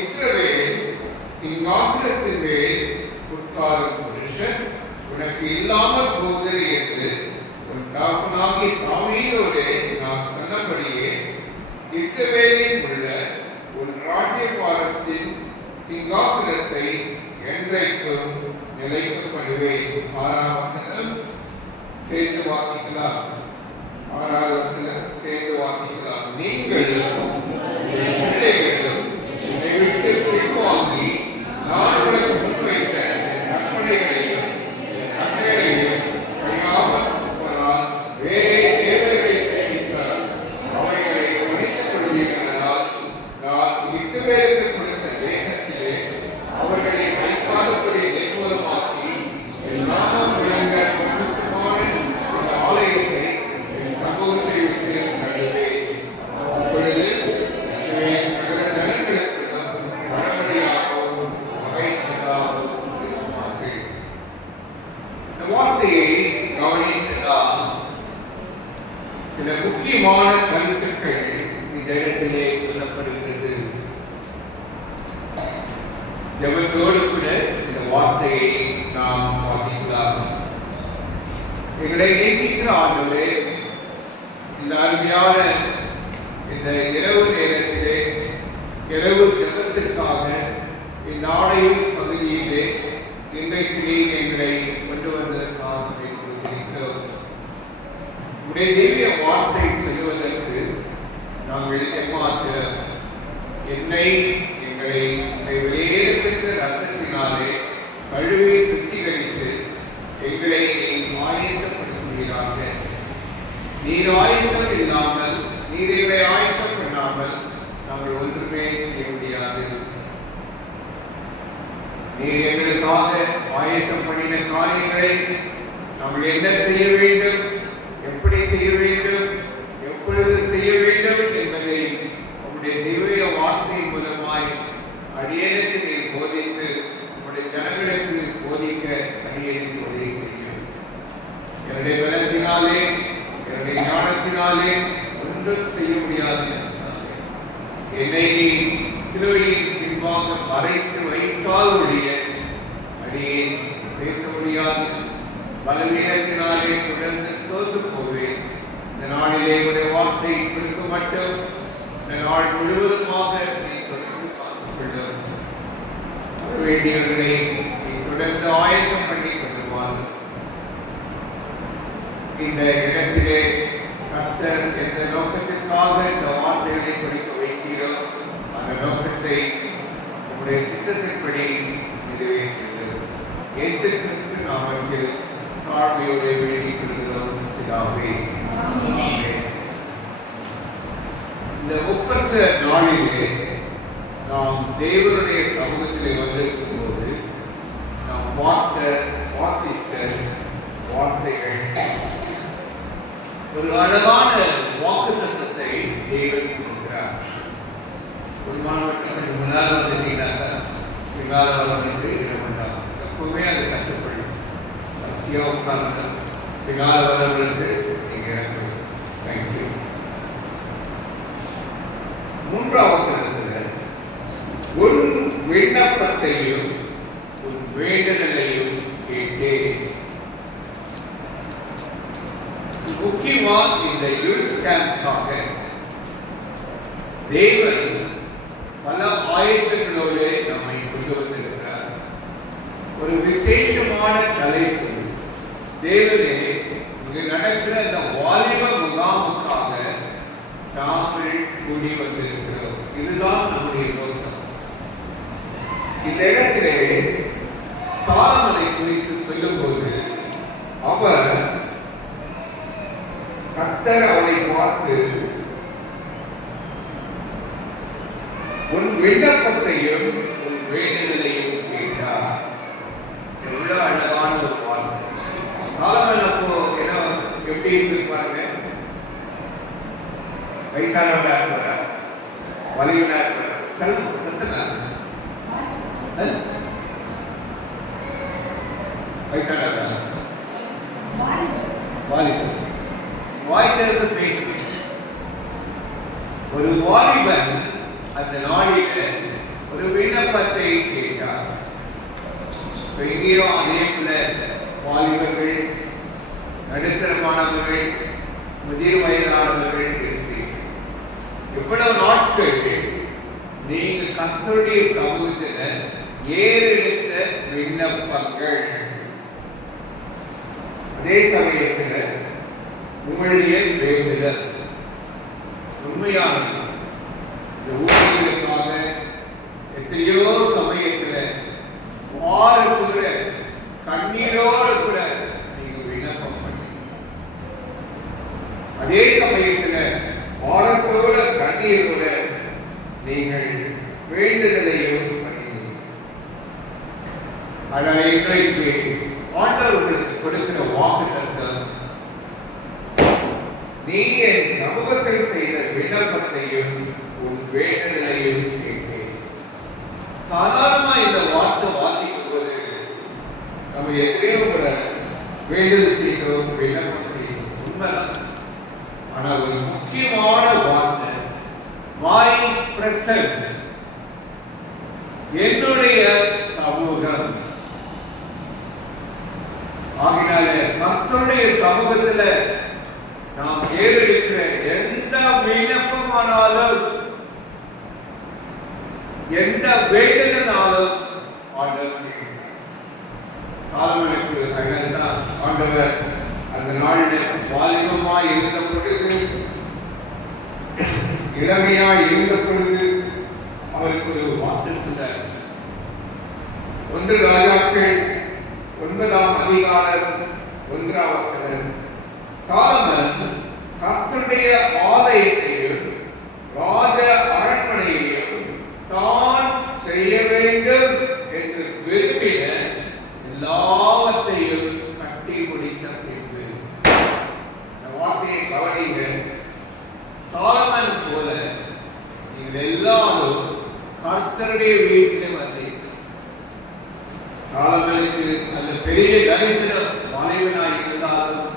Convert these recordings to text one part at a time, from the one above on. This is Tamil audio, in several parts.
இஸ்ரவேல் சிங்காசனத்தின் மேல் உட்காரும் புருஷன் உனக்கு இல்லாமல் போவது என்று உன் தகப்பனாகிய தாவீதோடே நான் சொன்னபடியே இஸ்ரவேலில் உள்ள உன் ராஜ்யபாரத்தின் சிங்காசனத்தை என்றைக்கும் நிலைக்கப்படுவேன். 6ஆம் வசனம் சேர்ந்து வாசிக்கலாம். 6வது வசனம் சேர்ந்து வாசிக்கலாம். நீங்கள் பிள்ளைகளும் என்னை விட்டு பின்வாங்கி நான் உனக்கு முன்வைத்த கற்பனைகளையும் கட்டளைகளையும் கையாமல் போனால் வேறே தேவர்களை சேமித்தால் அவைகளை ஒழித்துக் கொள்வீர்களால் நான் இஸ்ரவேலுக்கு கொடுத்த தேசத்திலே அவர்களை வைக்காதபடி நிர்மூலமாக்கி என் நாமம் விளங்க பரிசுத்தமான இந்த ஆலயத்தை என் சமூகத்தை விட்டு தள்ளுவேன். அப்பொழுது இஸ்ரவேலின் சகல ஜனங்களுக்கும் பழமொழியாகவும் வகைச்சலாகவும் இருப்பார்கள். இந்த வார்த்தையை கவனித்ததால் சில முக்கியமான கருத்துக்கள் இந்த இடத்திலே சொல்லப்படுகிறது. ஜெபத்தோடு கூட இந்த வார்த்தையை நாம் வாசிக்கலாம். எங்களை நேசிக்கிற ஆண்டவரே, இந்த அருமையான இந்த இரவு நேரத்திலே இரவு ஜெபத்திற்காக இந்த ஆலயம் பகுதியிலே இன்றைக்கு நீர் எங்களை கொண்டு வந்ததற்காக இருக்கிறோம். உடைய தெய்வ வார்த்தை சொல்லுவதற்கு நாங்கள் எம்மாத்திரம் எங்களை வெளியேறப்பெற்ற ரத்தத்தினாலே கழுவி சுத்திகரித்து எங்களை நீர் ஆயத்தப்படுத்துவீராக. நீர் ஆயத்தம் இல்லாமல், நீர் எங்களை ஆயத்தம் பண்ணாமல் நாங்கள் ஒன்றுமே செய்ய முடியாது. நீர் எங்களுக்காக ஆயத்தம் பண்ணின காரியங்களை நாங்கள் என்ன செய்ய வேண்டும், எப்படி செய்ய வேண்டும், எப்பொழுது செய்ய வேண்டும் என்பதை உங்களுடைய திவ்ய வார்த்தை மூலமாய் அடியேனுக்கு நீர் போதித்து உங்களுடைய ஜனங்களுக்கு போதிக்க அடியேனுக்கு உதவி செய்யும். என்னுடைய பலத்தினாலே, என்னுடைய ஞானத்தினாலே ஒன்றும் செய்ய முடியாது. என்னை நீ சிலுவையின் பின்பாக மறைத்து வைத்தால் ஒழிய அடியேன் பேச முடியாது. பலவீனத்தினாலே தொடர்ந்து சோர்ந்து போவேன். இந்த நாளிலே உடைய வார்த்தை கொடுக்க மட்டும் இந்த நாள் முழுவதுமாக நீ தொடர்ந்து பார்த்துக்கொள்ளும். வேண்டியவர்களை நீ தொடர்ந்து ஆயத்தம் பண்ணி கொள்ளுவார். இந்த இடத்திலே கர்த்தர் எந்த நோக்கத்திற்காக இந்த வார்த்தைகளை கொடுக்க வைக்கிறோம், அந்த நோக்கத்தை உங்களுடைய சித்தத்தின்படி நிறைவேற்றுகிறது. இயேசு கிறிஸ்து நாமத்தில் தாழ்மையோடு வேண்டிக் கொள்கிறோம் பிதாவே. இந்த ஒப்பற்ற நாளிலே நாம் தேவனுடைய சமூகத்திலே வந்திருக்கும் போது நாம் வாசித்த வார்த்தைகள் ஒரு அழகான வாக்குத்தத்தத்தை தேவன் கொடுக்கிறார். ஒரு மாணவர்கள் முன்னால் வந்துட்டீங்கன்னாக்கா பின்னால் வந்து இடமாட்டாங்க. எப்பவுமே அது கஷ்டப்படும். வசதியாக உட்கார்ந்து பின்னால் வரவர்களுக்கு நீங்கள் தேங்க்யூ. 3ஆம் வசனத்தில் உன் விண்ணப்பத்தையும் உன் வேண்டுதலையும் கேட்டேன். முக்கியமா இந்த யூத் கேம்ப்காக தேவன் பல ஆயத்தங்களோடு நம்மை கொண்டு வந்திருக்கிறார். ஒரு விசேஷமான தலைப்பு. தேவனே, இங்கு நடக்கிற இந்த வாலிப முகாமுக்காக நாங்கள் கூடி வந்திருக்கிறோம். இதுதான் நம்முடைய நோக்கம். இந்த இடத்திலே தாளமலை குறித்து சொல்லும்போது அவர் கர்த்தர் அவனை பார்த்து உன் விண்ணப்பத்தையும் உன் வேண்டுதலையும் கேட்டார். எவ்வளவு அழகான ஒரு வார்த்தை. தாளமலை அப்போ என்ன எப்படி இருக்கு பாருங்க. வயசானவர்களா இருக்கிறார், வலியுனா இருக்கிறார், சத்தனா வயசானவர்களா வாய்ப்பு பேசுவேன். ஒரு வாலிபன் அந்த நாளில ஒரு விண்ணப்பத்தை கேட்டார். எங்கேயோ அதே போல வாலிபர்கள், நடுத்தரமானவர்கள், முதிர் வயதானவர்கள் இருந்து எவ்வளவு நாட்கள் நீங்க கர்த்தருடைய சமூகத்தில் ஏறெடுத்த விண்ணப்பங்கள், அதே சமயத்தில் உங்களுடைய வேண்டுதல் உண்மையானது. இந்த ஊழியர்களுக்காக எத்தனையோ சமயத்தில் கூட கண்ணீரோடு கூட நீங்க விண்ணப்பம் பண்ணி, அதே சமயத்தில் வாரத்தோட கண்ணீரோட நீங்கள் வேண்டுதலையும் பண்ணினீங்க. அதனால் இன்றைக்கு ஆண்டவர் உங்களுக்கு கொடுக்கிற வாக்குத்தத்தம், நீ என் சமூகத்தில் செய்த விண்ணப்பத்தையும் உன் வேண்டுதலையும் கேட்டேன். சாதாரணமா இந்த வார்த்தை வாசிக்கும் போது நம்ம எத்தனையோ வேண்டுதல் செய்கிறோம், விண்ணப்பம் செய்கிறோம், உண்மைதான். ஆனால் ஒரு முக்கியமான வார்த்தை my presence, என்னுடைய சமூகம். ஆகினால கர்த்தருடைய சமூகத்தில் நாம் ஏறெடுக்கிற எந்த விண்ணப்பமானாலும் எந்த வேண்டுதலாலும் ஆண்டவர் சாலமோனுக்கு அதனால்தான் ஆண்டவர் அந்த நாளில் வாலிபமாய் இருந்த பொழுது, இளமையாய் இருந்த பொழுது அவருக்கு ஒரு வார்த்தை சொன்னார். 1 ராஜாக்கள் 9ஆம் அதிகாரம் 1ஆம் வசனம், சாலமோன் கர்த்தருடைய ஆலயத்தையும் ராஜ அரண்மனையையும் தான் செய்ய வேண்டும் என்று விரும்பின எல்லாவற்றையும் கட்டி முடித்த பின்பு, இந்த வார்த்தையை கவனிங்க. சாலமோன் போல நீங்கள் எல்லாரும் கர்த்தருடைய வீட்டில் வந்தீங்க. சாலமோனுக்கு அந்த பெரிய தரிசனம் மனைவனாய் இருந்தாலும்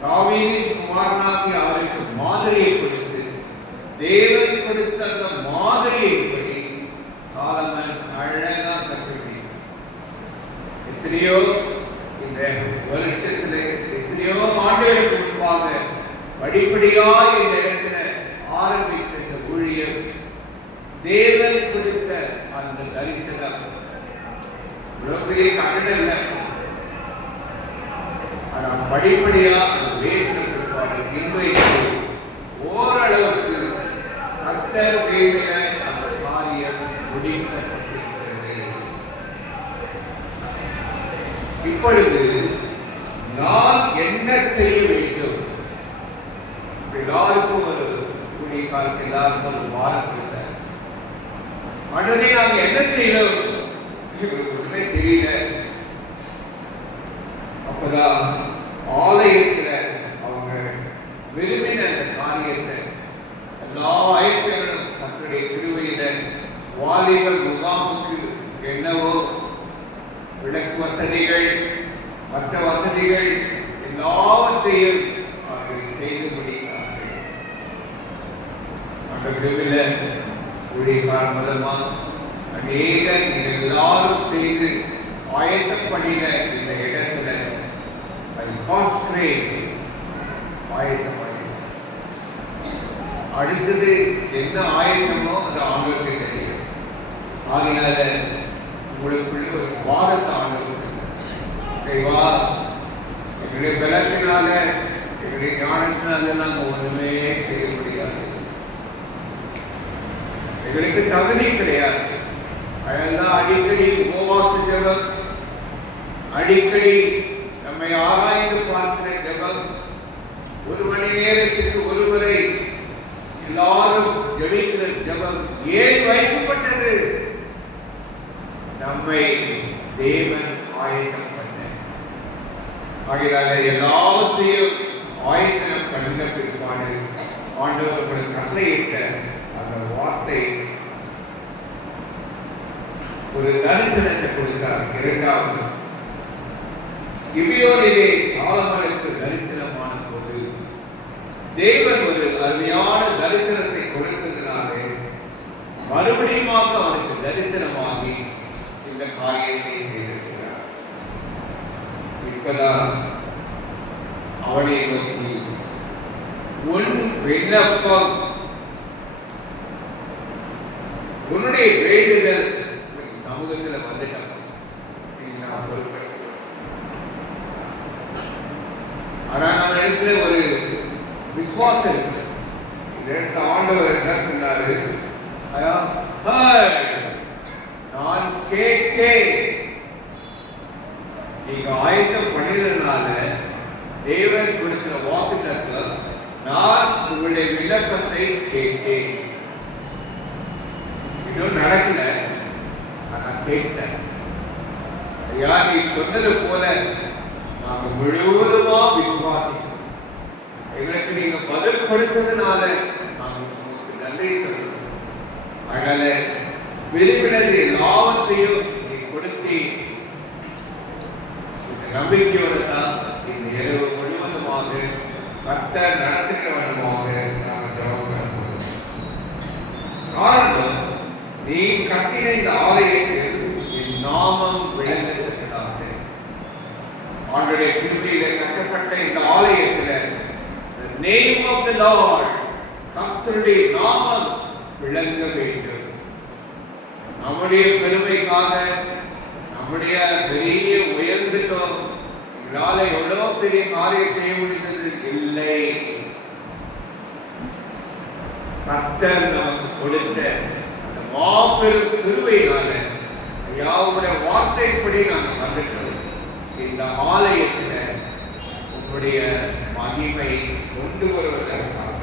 தாவீதின் குமாரனாகி அவருக்கு மாதிரியை கொடுத்து, தேவன் கொடுத்த அந்த மாதிரியை படி சாலமோன் அழகா கற்றுவிட்டார். எத்தனையோ இந்த வருஷத்துல எத்தனையோ ஆண்டுகளுக்கு முன்பாக படிப்படியாய் இந்த இடத்துல ஆரம்பித்த இந்த ஊழியம், தேவன் கொடுத்த அந்த தரிசனம் பெரிய கட்டடம் இல்லை. ஆனால் படிப்படியா அந்த வேறு இன்றைக்கு ஓரளவுக்கு கர்த்தர் வேண்டிய அந்த காரியம் முடிக்கப்பட்டிருக்கிறது. இப்பொழுது நான் என்ன செய்ய வேண்டும்? எல்லாருக்கும் ஒரு கூடிய காலத்தில் எல்லாருக்கும் ஒரு வாரம் இல்லை. ஆண்டவரே, நாங்கள் என்ன செய்யணும்? ஒன்றுமே தெரியல. அப்பதான் ஆலயத்தில் அவங்க விரும்பின அந்த காரியத்தை எல்லா ஐக்கியங்களும் தன்னுடைய திருவையில வாலிபர் முகாமுக்கு என்னவோ விளக்கு வசதிகள், மற்ற வசதிகள் எல்லாவற்றையும் அவர்கள் செய்து முடித்தார்கள். அந்த விடுவில் ஊழியக்கார மூலமா அநேக எல்லாரும் செய்து ஆயத்தப்படின இந்த இடத்துல ஆயத்தப்படி அடுத்தது என்ன ஆயத்தமோ அது ஆண்டவருக்கு தெரியும். ஆகினால உங்களுக்குள்ள ஒரு வாதத்தை ஆண்டவருக்கு, எங்களுடைய பலத்தினால எங்களுடைய ஞானத்தினால நாங்கள் ஒன்றுமே செய்ய முடியாது, எங்களுக்கு தகுதி கிடையாது. அதெல்லாம் அடிக்கடி உபவாச ஜெபம், அடிக்கடி நம்மை ஆராய்ந்து பார்க்கிற ஜெபம், 1 மணி நேரத்துக்கு ஒருவரை எல்லாரும் ஜெபிக்கிற ஜெபம் ஏன் வைக்கப்பட்டது? நம்மை தேவன் ஆயத்தம் பண்ண. ஆகினால எல்லாவற்றையும் ஆயத்தம் பண்ண பிற்பாடு ஆண்டவர்கள் கசையிட்ட அந்த வார்த்தை ஒரு தரிசனத்தை கொடுத்தார். 2வது கிபியோனிலே சாலமோனுக்கு தரிசனமான போது தேவன் ஒரு அருமையான தரிசனத்தை கொடுத்ததினாலே மறுபடியும் அவனுக்கு தரிசனமாகி இந்த காரியத்தை செய்திருக்கிறார். இப்பதான் அவனை நோக்கி உன் விண்ணப்பம், உன்னுடைய வேண்டுதல் சமூகத்தில் வந்துட்டாங்க. ஆனா நம்ம இடத்துல ஒரு விசுவாசம் இருக்கு. இந்த இடத்துல ஆண்டவர் என்ன சொன்னாரு? நான் கேட்டேன். நீங்க ஆயத்தம் பண்ணினதுனால தேவன் கொடுக்கிற வாக்குத்தத்தம், நான் உங்களுடைய விண்ணப்பத்தை கேட்டேன். இன்னும் நடக்கல, ஆனா கேட்டேன். ஐயா, நீ சொன்னது போல நாங்க முழுவதுமா விசுவாசிக்கிறோம். எங்களுக்கு நீங்க பதில் கொடுத்ததுனால நாங்க உங்களுக்கு நன்றி சொல்றோம். அதனால விரும்பினது எல்லாவற்றையும் நீ கொடுத்து நம்பிக்கையோடு தான் இந்த இரவு முழுவதுமாக கர்த்தர் நடத்துகிற வண்ணமாக நாம் ஜெபம் பண்ணுவோம். காரணம், நீ கட்டின இந்த ஆலயத்தில் என் நாமம் விளங்குகிறதாக. ஆண்டவருடைய கிருபையிலே கட்டப்பட்ட இந்த ஆலயத்தில் the name of the Lord, கர்த்தருடைய நாமம் விளங்க வேண்டும். நம்முடைய பெருமைக்காக, நம்முடைய பெரிய உயர்ந்துட்டோம், எங்களால எவ்வளவு பெரிய காரியம் செய்ய முடிந்தது இல்லை. கர்த்தர் நமக்கு கொடுத்த அந்த மாபெரும் கிருபையினால யாவுடைய வார்த்தைப்படி நாங்கள் வந்துட்டோம். இந்த ஆலயத்தில் உங்களுடைய மகிமை கொண்டு வருவதற்காக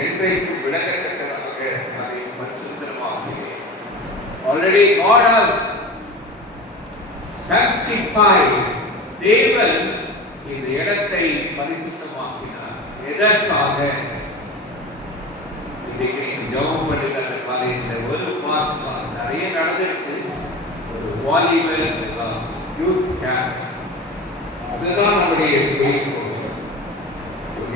என்றைக்கும் விளக்கத்தக்கதாக அதை பரிசுத்தமாக்குகிறேன். Already God has sanctified. தேவன் இந்த இடத்தை பரிசுத்தமாக்கினார். எதற்காக? இன்னைக்கு ஜெபம் பண்ணுகிற காலையில் ஒரு பார்க்கலாம் நிறைய நடந்துருச்சு. ஒரு வாலிபர் யூத் கேம்ப், அதுதான் நம்முடைய குறிக்கோள்.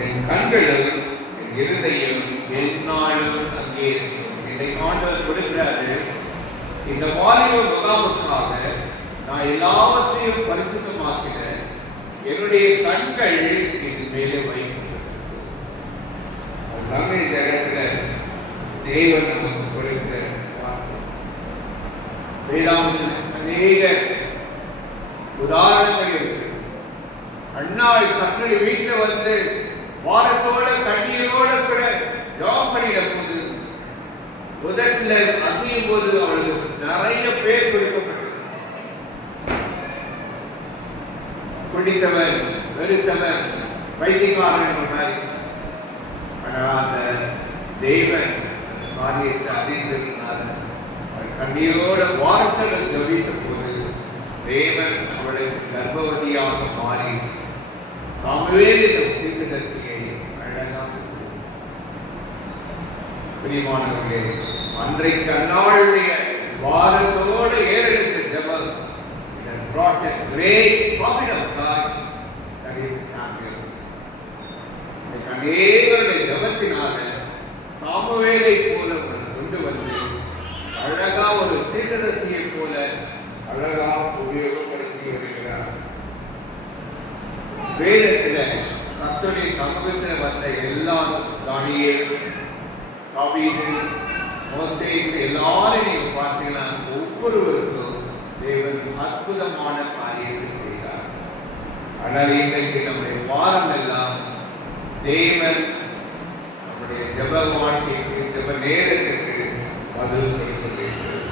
என் கண்களும் என் இருதயம் எந்நாளும் அங்கே இருக்கும். என்னை ஆண்டவர் கொடுக்கிறாரு. இந்த வாலிப முகாமுக்காக நான் எல்லாவற்றையும் பரிசுத்தமாக்கிறேன். என்னுடைய கண்கள் இது மேலே வைக்கப்பட்டிருக்கும். அதுதான் இந்த இடத்துல தேவன் நமக்கு கொடுக்கிற வேதாந்தத்தில் அநேக உதாரணங்கள் இருக்கு. அண்ணாள் தன்னுடைய வீட்டில் வந்து வாரத்தோட கண்ணீரோட கூட ஜாப் பண்ணிட போது உதட்டில் அசையும் போது அவளுக்கு நிறைய பேர் கொடுக்கப்பட்டது. குடித்தவர், வெறுத்தவர், வைத்தியக்காரன் மாதிரி. ஆனால் அந்த தேவன் அந்த காரியத்தை அறிந்திருந்தார். கண்ணீரோட வார்த்தைகள் ஜபித்த போது தேவன் அவளுக்கு கர்ப்பவதியாக மாறி சாமுவேலின் தீர்க்கதரிசியை அழகாக. பிரியமானவர்களே, அன்றைக்கு அந்நாளுடைய வாரத்தோடு ஏறெடுத்த ஜெபம் brought a great prophet of God, that is Samuel. அநேகருடைய ஜெபத்தினால சாமுவேலை போல கொண்டு வந்து அழகா ஒரு தீர்க்கதரிசியை போல அழகா உபயோகப்படுத்தி வருகிறார். வேதத்தில் கர்த்தருடைய சமூகத்தில் வந்த எல்லா தானியேல், தாவீது, மோசே எல்லாரும் நீங்க பார்த்தீங்கன்னா ஒவ்வொருவருக்கும் தேவன் அற்புதமான காரியத்தை செய்தார். ஆனால் இன்றைக்கு நம்முடைய வாரம் எல்லாம் தேவன் நம்முடைய ஜெப வாழ்க்கைக்கு, ஜெப நேரத்திற்கு பதில் கொடுக்க வேண்டும்.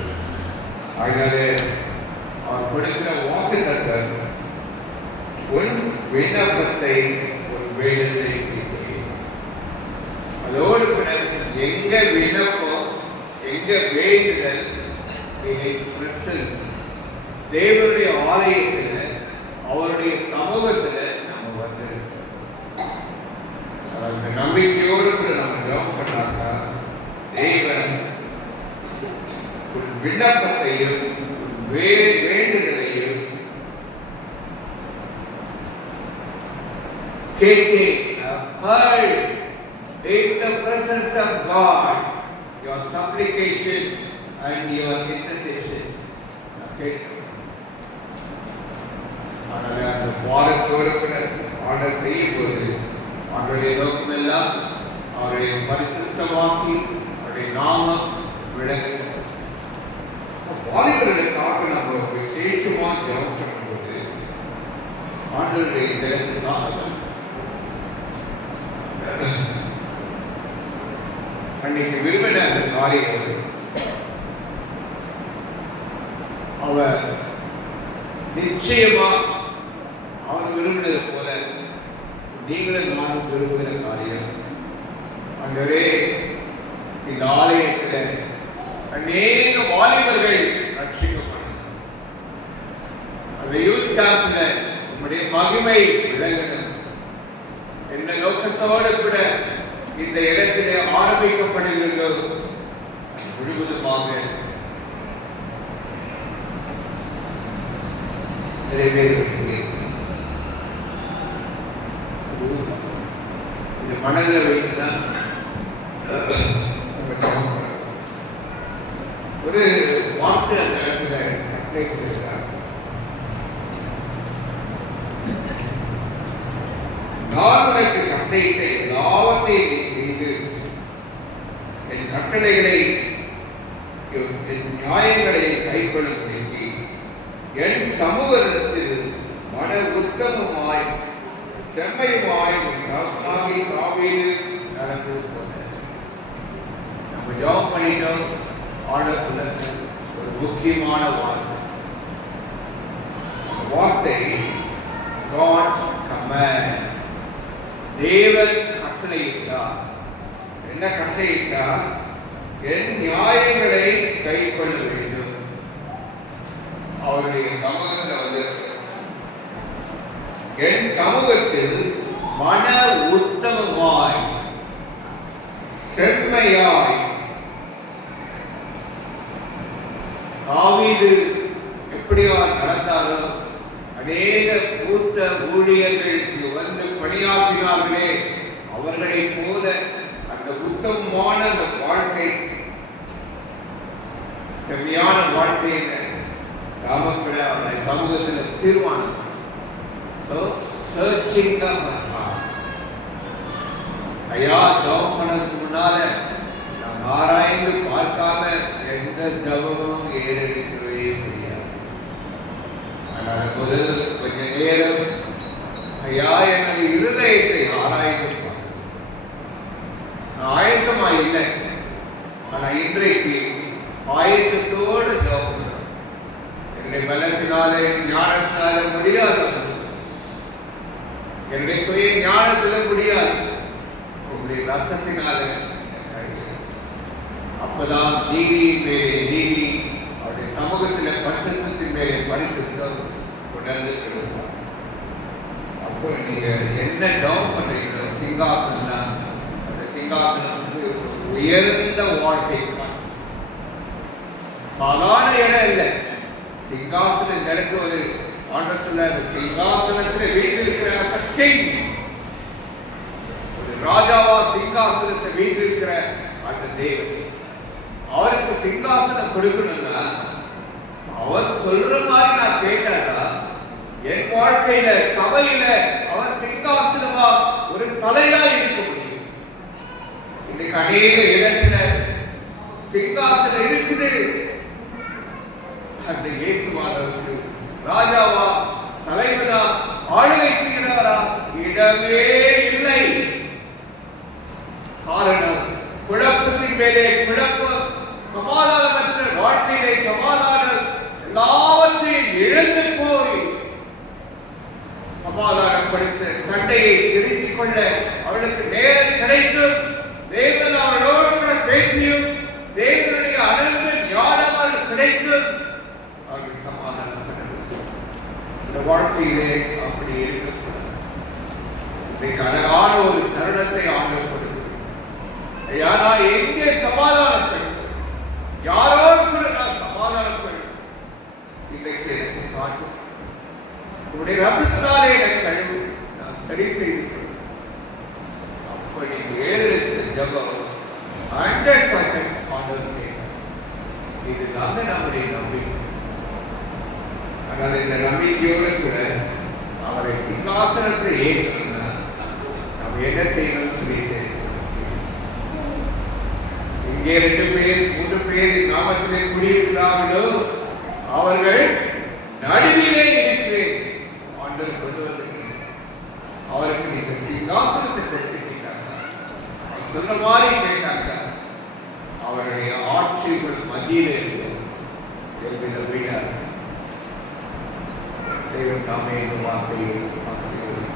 அதனால அவர் கொடுக்கிற வாக்குத்தத்தம், உன் விண்ணப்பத்தை ஒரு வேண்டுதலை கேட்கிறேன். அதோடு கூட எங்க விண்ணப்பம், எங்க வேண்டுதல், தேவனுடைய ஆலயத்தில், அவருடைய சமூகத்தில் நம்ம வந்து அந்த நம்பிக்கையோடு கூட நம்ம ஜெபம் பண்ணாக்கா தேவன் விண்ணப்பத்தையும் வேண்டுதலையும் கேட்டே in the presence of God, your supplication and your intercession. Okay. ஆனால் அந்த வாரத்தோடு கூட ஆர்டர் செய்யும் போது அவருடைய நோக்கம் எல்லாம் அவருடைய பரிசுத்தமாக்கி அவருடைய நாமம் விளங்குகிறது. வாலிபர்களுக்காக நம்ம விசேஷமாக ஜெபம் பண்ணும்போது ஆண்டவருடைய தினத்துக்காக அன்னைக்கு விரும்பின அந்த காரியம் அவர் நிச்சயமா அவர் விரும்பினது போல நீங்களும் நானும் விரும்புகிற காரியம் ஆண்டவரே இந்த ஆலயத்தில் அநேக வாலிபர்கள் ரட்சிக்கப்படும். அந்த யூத் கேம்ப்ல உங்களுடைய மகிமை விளங்குகிறது. எந்த நோக்கத்தோடு கூட இந்த இடத்திலே ஆரம்பிக்கப்படுகிறதோ முழுவதுமாக இந்த மனதில் வைத்துதான் ஒரு வார்த்தை அந்த இடத்துல கேட்கிறார். நான் உனக்கு கட்டளையிட்ட எல்லாவற்றையும் செய்து என் கட்டளைகளை என் நியாயங்களை கைக்கொள்ளும்படிக்கு என் சமூகத்தில் மன உத்தமமாய் செம்மையுமாய் காவீடு நடந்து போனேன். நம்ம ஜாப் பண்ணிட்டோம். ஆர்டர் சொல்ல ஒரு முக்கியமான வார்த்தை God's command. தேவன் கட்டளையிட்டார். என்ன கட்டளையிட்டார்? என் நியாயங்களை கைக்கொள்ள வேண்டும். அவருடைய சமூகத்தில் வந்து என் சமூகத்தில் மன உத்தமமாய் செம்மையாய் தாவீது எப்படியா நடந்தாரோ அநேக மூத்த ஊழியர்கள் வந்து பணியாற்றினார்களே அவர்களை போல அந்த உத்தமமான அந்த வாழ்க்கை செம்மையான வாழ்க்கையில ராமப்பிட அவருடைய சமூகத்தில் தீர்மானம். ஐயா ஜபம் பண்ணதுக்கு முன்னால நான் ஆராய்ந்து பார்க்காம எந்த ஜபமும் ஏறெடுக்கவே முடியாது. ஆனால் கொஞ்ச நேரம் ஐயா என்னுடைய இருதயத்தை ஆராய்ந்து நான் ஆயத்தமா இல்லை. ஆனா இன்றைக்கு ஆயத்தத்தோடு ஜபம் என்னுடைய பலத்தினாலே ஞானத்தினால முடியாது. என்னுடைய சுய ஞானத்தில முடியாது. உங்களுடைய ரத்தத்தினால அப்பதான் நீதியின் மேலே நீதி அவருடைய சமூகத்தில பரிசுத்தத்தின் மேலே பரிசுத்தம் உணர்ந்து கொள்வார். அப்போ நீங்க என்ன டவுன் பண்றீங்களோ சிங்காசனம் அந்த சிங்காசனம் வந்து உயர்ந்த வாழ்க்கை சாதாரண இடம் இல்லை. சிங்காசனம் நடக்க ஒரு ஆண்டத்துல சிங்காசனத்தில் வீட்டிருக்கிற சக்தி ஒரு ராஜாவா சிங்காசனத்தை வீட்டிருக்கிற அந்த தேவன் அவருக்கு சிங்காசனம் கொடுக்கணும்னா அவர் சொல்ற மாதிரி நான் கேட்டாரா என் வாழ்க்கையில சபையில அவர் சிங்காசனமா ஒரு தலையா இருக்க முடியும். இன்னைக்கு அநேக இடத்துல சிங்காசனம் இருக்குது. அந்த ஏற்றுவாதற்கு ராஜாவா தலைவரா ஆளுகை செய்கிறாரா இடமே இல்லை. காரணம் குழப்பத்தின் மேலே குழப்பம், சமாதானமற்ற வாழ்க்கையை சமாதானம் எல்லாவற்றையும் இழந்து போய் சமாதானப்படுத்த சண்டையை திருத்திக் கொள்ள அவளுக்கு நேரம் கிடைக்கும். தேவன் அவளோடு பேசியும் தேவனுடைய அனந்த ஞானம் அவர்கள் கிடைக்கும். அவர்கள் சமாதானம் இந்த வாழ்க்கையிலே அப்படி இருக்கக்கூடாது. இன்றைக்கு அழகான ஒரு தருணத்தை ஆண்டவர் யாரா எங்கே சமாதானத்தை யாரோடு கூட நான் சமாதானத்தை இன்றைக்கு எனக்கு காட்டும். உடைய ரத்தத்தினாலே எனக்கு கழிவு நான் சரி செய்து அப்ப நீங்க ஏறெடுத்து ஜெபம் 100% ஆண்டவர் கேட்பார். இதுதாங்க நம்முடைய நம்பிக்கை. ஆனால் இந்த நம்பிக்கையோடு கூட அவரை சிங்காசனத்தை ஏற்றணும்னா நம்ம என்ன செய்யணும்னு சொல்லிட்டு இங்கே 2 பேர் 3 பேர் நாமத்திலே குடியிருக்கிறார்களோ அவர்கள் நடுவிலே இருக்கிறேன் ஆண்டவர் கொண்டு வந்து அவருக்கு நீங்க சிங்காசனத்தை கொடுத்துட்டாங்க. சொன்ன மாதிரி கேட்டாங்க. அவருடைய ஆட்சிகள் மத்தியிலே தேவன் நாமே இந்த வார்த்தையை ஆசீர்வதிப்பார்.